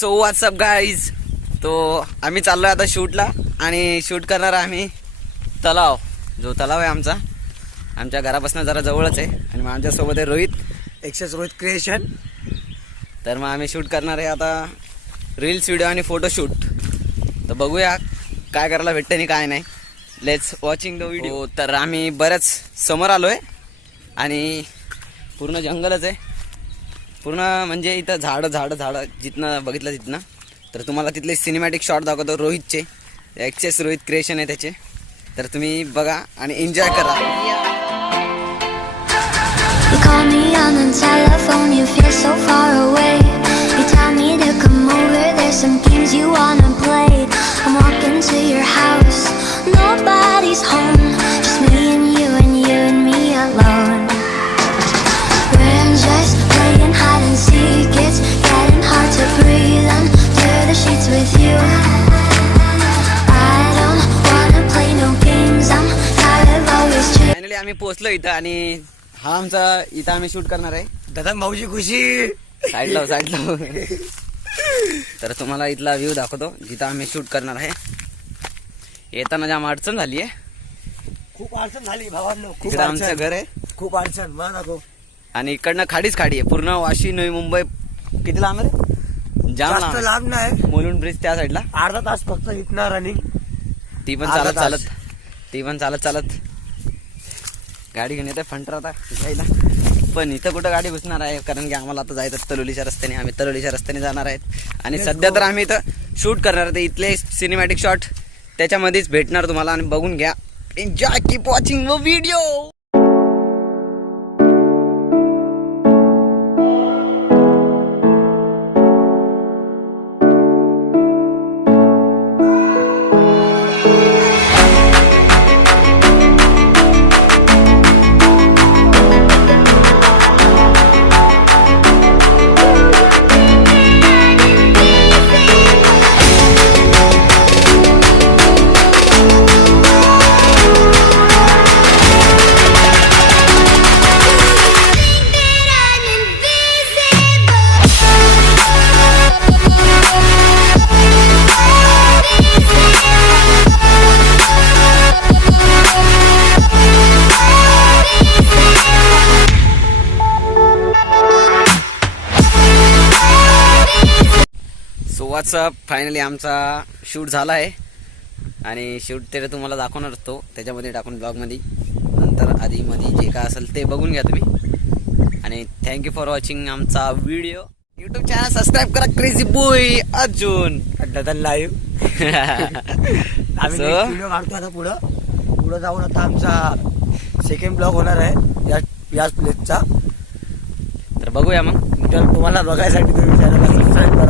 So WhatsApp guys तो आम्ही चाललोय आता शूटला आणि शूट करणार आम्ही तलाव. जो तलाव आहे आमचा. आमच्या घरापासून जरा जवळच आहे. आणि मग आमच्यासोबत आहे रोहित. एक्सेस रोहित क्रिएशन तर मग आम्ही शूट करणार आहे आता रील्स व्हिडिओ आणि फोटोशूट तर बघूया काय करायला भेटतं आणि काय नाही. लेट्स वॉचिंग द व्हिडिओ तर आम्ही बऱ्याच समोर आलो आहे आणि पूर्ण जंगलच आहे. पूर्ण म्हणजे इथं झाडं झाडं झाडं जिथनं बघितलं तिथनं. तर तुम्हाला तिथले सिनेमॅटिक शॉट दाखवतो रोहितचे. एक्सेस रोहित क्रिएशन आहे त्याचे. तर तुम्ही बघा आणि एन्जॉय करा. आम्ही पोहोचलो इथं आणि हा आमचा इथं आम्ही शूट करणार आहे. दादा भाऊजी खुशी. साईडला साईडला. तर तुम्हाला इथला व्ह्यू दाखवतो जिथं आम्ही शूट करणार आहे. येताना जाम अडचण झाली आहे. खूप अडचण झाली भावांनो खूप आमचं अडचण. घर आहे. खूप अडचण मा नको आणि इकडनं खाडीच खाडी आहे. पूर्ण वाशी नवी मुंबई किती लांब आहे जाम जास्त लांब आहे. लांब नाही. मुलुंड ब्रिज त्या साईडला अर्धा तास फक्त इथनं रनिंग ती पण अर्धा चालत तास. चालत. ती पण चालत चालत. गाडी घेऊन येते फंटर आता घ्यायला पण इथं कुठं गाडी घुसणार आहे? कारण की आम्हाला आता जायचं तलोलीच्या रस्त्याने. आम्ही तलोलीच्या रस्त्याने जाणार आहेत. आणि सध्या. तर आम्ही इथं शूट करणार आहे. इथले सिनेमॅटिक शॉट त्याच्यामध्येच भेटणार तुम्हाला आणि बघून घ्या. Enjoy keep watching video WhatsApp finally आमचा शूट झाला आहे आणि शूट ते तुम्हाला दाखवणार तो. त्याच्यामध्ये टाकून ब्लॉगमध्ये नंतर आधी मध्ये जे काय असेल ते बघून घ्या तुम्ही. आणि थँक्यू फॉर वॉचिंग आमचा व्हिडिओ युट्यूब चॅनल सबस्क्राईब करा क्रेझी बॉय अर्जुन. दादा लाईव्ह आम्ही So? व्हिडिओ काढतो आता पुढं. पुढं जाऊन आता आमचा सेकंड ब्लॉग होणार आहे. या याच प्लेसचा तर बघूया मग. तर तुम्हाला बघायसाठी तुम्ही चॅनलला सबस्क्राईब करा.